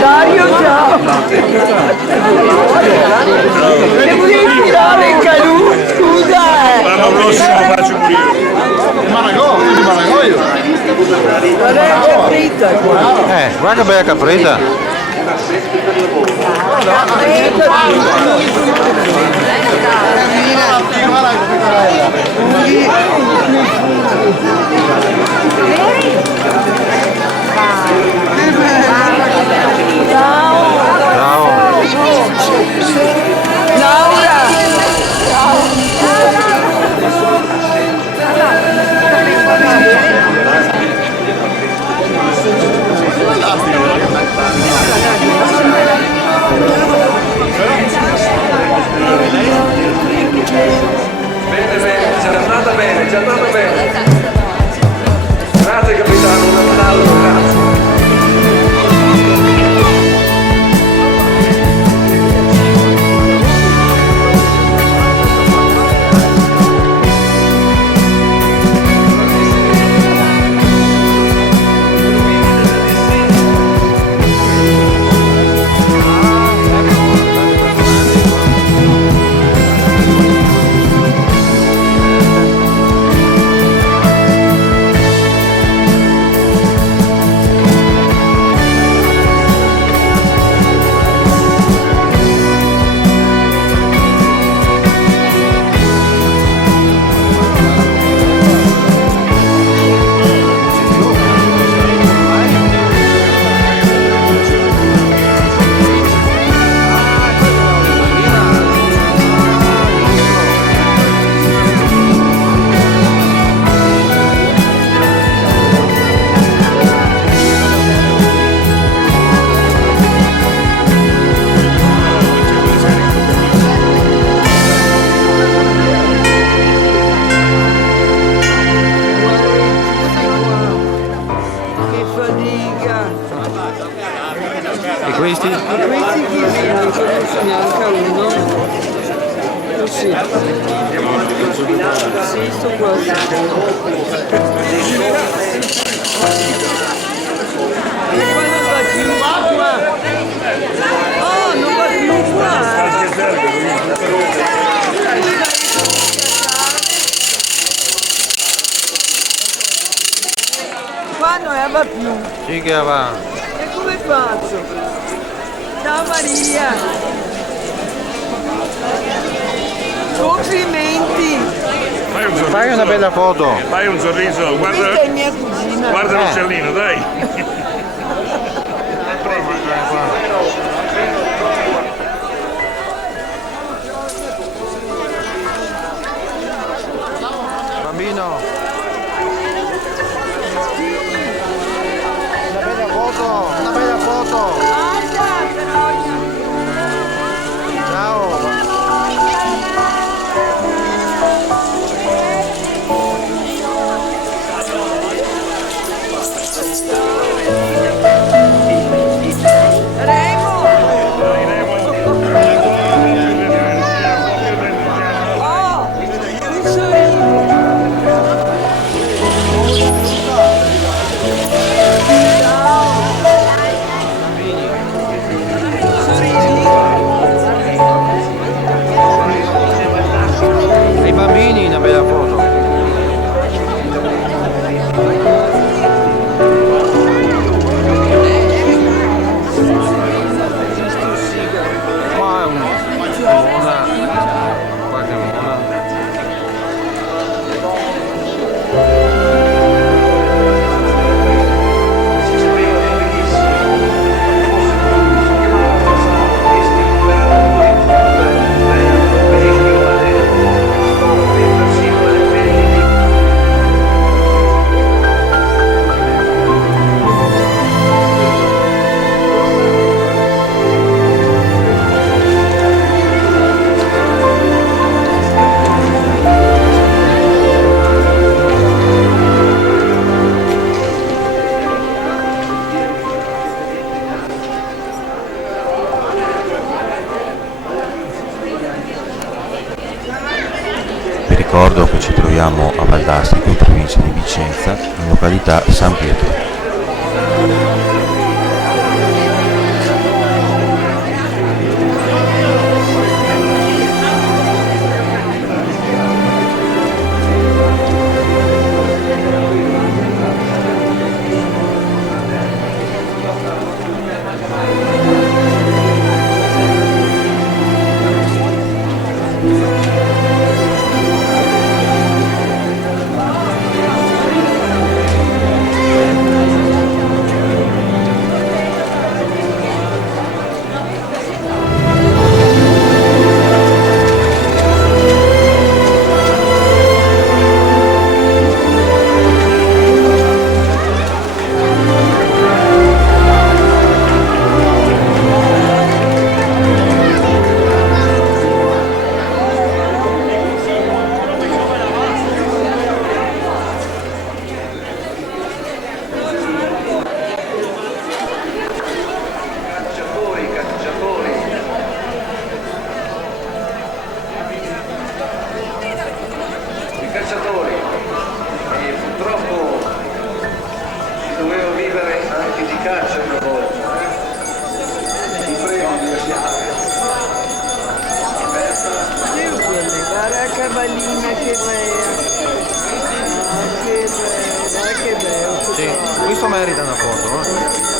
Dario, ciao! Se volevi tirare in calù, scusa! L'anno prossimo faccio pure io. Guarda la caprita qua! Guarda che bella caprita! Ci è andata bene. Grazie capitano, un applauso, grazie. E questi? Questi chi sono? Neanche uno. Sì. Sì, sto qua. E qua non va più qua. Oh, non va più qua. Qua non va più. Sì che va. E come faccio? Ciao Maria! Complimenti! Fai una bella foto. Fai un sorriso, Questa guarda, è mia cugina. guarda l'uccellino, dai. Bambino. Una bella foto, una bella foto. Ciao. Re ricordo che ci troviamo a Valdastico, in provincia di Vicenza, in località San Pietro. Cacciatori e purtroppo si doveva vivere anche di caccia una volta, vi prego di lasciare Guarda la cavallina che bella. Che bella, che bello. Sì, questo merita una foto, eh?